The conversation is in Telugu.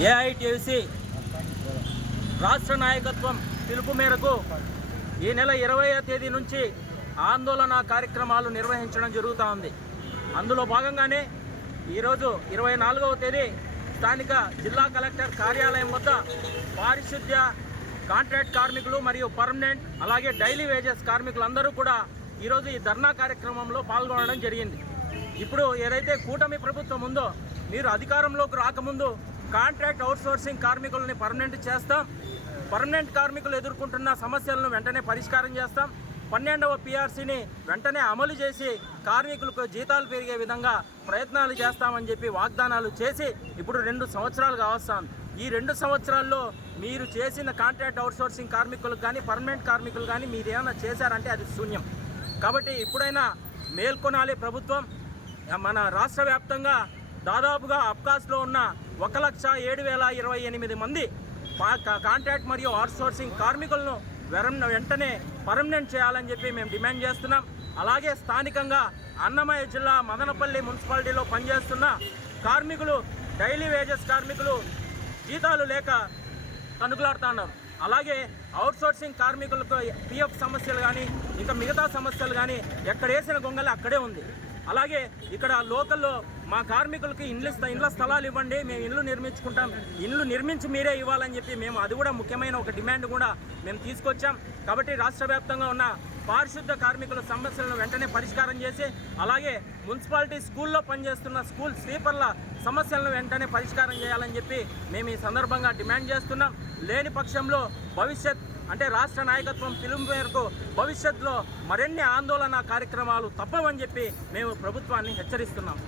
ఏఐటీయూసీ రాష్ట్ర నాయకత్వం పిలుపు మేరకు ఈ నెల 20వ తేదీ నుంచి ఆందోళన కార్యక్రమాలు నిర్వహించడం జరుగుతూ ఉంది. అందులో భాగంగానే ఈరోజు 24వ తేదీ స్థానిక జిల్లా కలెక్టర్ కార్యాలయం వద్ద పారిశుద్ధ్య కాంట్రాక్ట్ కార్మికులు మరియు పర్మనెంట్ అలాగే డైలీ వేజెస్ కార్మికులందరూ కూడా ఈరోజు ఈ ధర్నా కార్యక్రమంలో పాల్గొనడం జరిగింది. ఇప్పుడు ఏదైతే కూటమి ప్రభుత్వం ఉందో, మీరు అధికారంలోకి రాకముందు కాంట్రాక్ట్ అవుట్సోర్సింగ్ కార్మికులని పర్మనెంట్ చేస్తాం, పర్మనెంట్ కార్మికులు ఎదుర్కొంటున్న సమస్యలను వెంటనే పరిష్కారం చేస్తాం, 12వ PRCని వెంటనే అమలు చేసి కార్మికులకు జీతాలు పెరిగే విధంగా ప్రయత్నాలు చేస్తామని చెప్పి వాగ్దానాలు చేసి ఇప్పుడు 2 సంవత్సరాలు కావస్తాం. ఈ 2 సంవత్సరాల్లో మీరు చేసిన కాంట్రాక్ట్ అవుట్సోర్సింగ్ కార్మికులకు కానీ పర్మనెంట్ కార్మికులు కానీ మీరు ఏమైనా చేశారంటే అది శూన్యం. కాబట్టి ఇప్పుడైనా మేల్కొనాలి ప్రభుత్వం. మన రాష్ట్ర వ్యాప్తంగా దాదాపుగా అబ్కాస్లో ఉన్న 1,07,028 మంది కాంట్రాక్ట్ మరియు అవుట్సోర్సింగ్ కార్మికులను వెంటనే పర్మనెంట్ చేయాలని చెప్పి మేము డిమాండ్ చేస్తున్నాం. అలాగే స్థానికంగా అన్నమయ్య జిల్లా మదనపల్లి మున్సిపాలిటీలో పనిచేస్తున్న కార్మికులు, డైలీ వేజెస్ కార్మికులు జీతాలు లేక కనుగలాడుతున్నారు. అలాగే అవుట్సోర్సింగ్ కార్మికులకు PF సమస్యలు కానీ ఇంకా మిగతా సమస్యలు కానీ ఎక్కడ వేసిన గొంగలి అక్కడే ఉంది. అలాగే ఇక్కడ లోకల్లో మా కార్మికులకి ఇండ్ల స్థలాలు ఇవ్వండి, మేము ఇల్లు నిర్మించుకుంటాం, ఇల్లు నిర్మించి మీరే ఇవ్వాలని చెప్పి మేము అది కూడా ముఖ్యమైన ఒక డిమాండ్ కూడా మేము తీసుకొచ్చాం. కాబట్టి రాష్ట్ర వ్యాప్తంగా ఉన్న పారిశుద్ధ కార్మికుల సమస్యలను వెంటనే పరిష్కారం చేసి అలాగే మున్సిపాలిటీ స్కూల్లో పనిచేస్తున్న స్కూల్ స్వీపర్ల సమస్యలను వెంటనే పరిష్కారం చేయాలని చెప్పి మేము ఈ సందర్భంగా డిమాండ్ చేస్తున్నాం. లేని పక్షంలో రాష్ట్ర నాయకత్వం పిలుపు మేరకు భవిష్యత్తులో మరిన్ని ఆందోళన కార్యక్రమాలు తప్పవని చెప్పి మేము ప్రభుత్వాన్ని హెచ్చరిస్తున్నాం.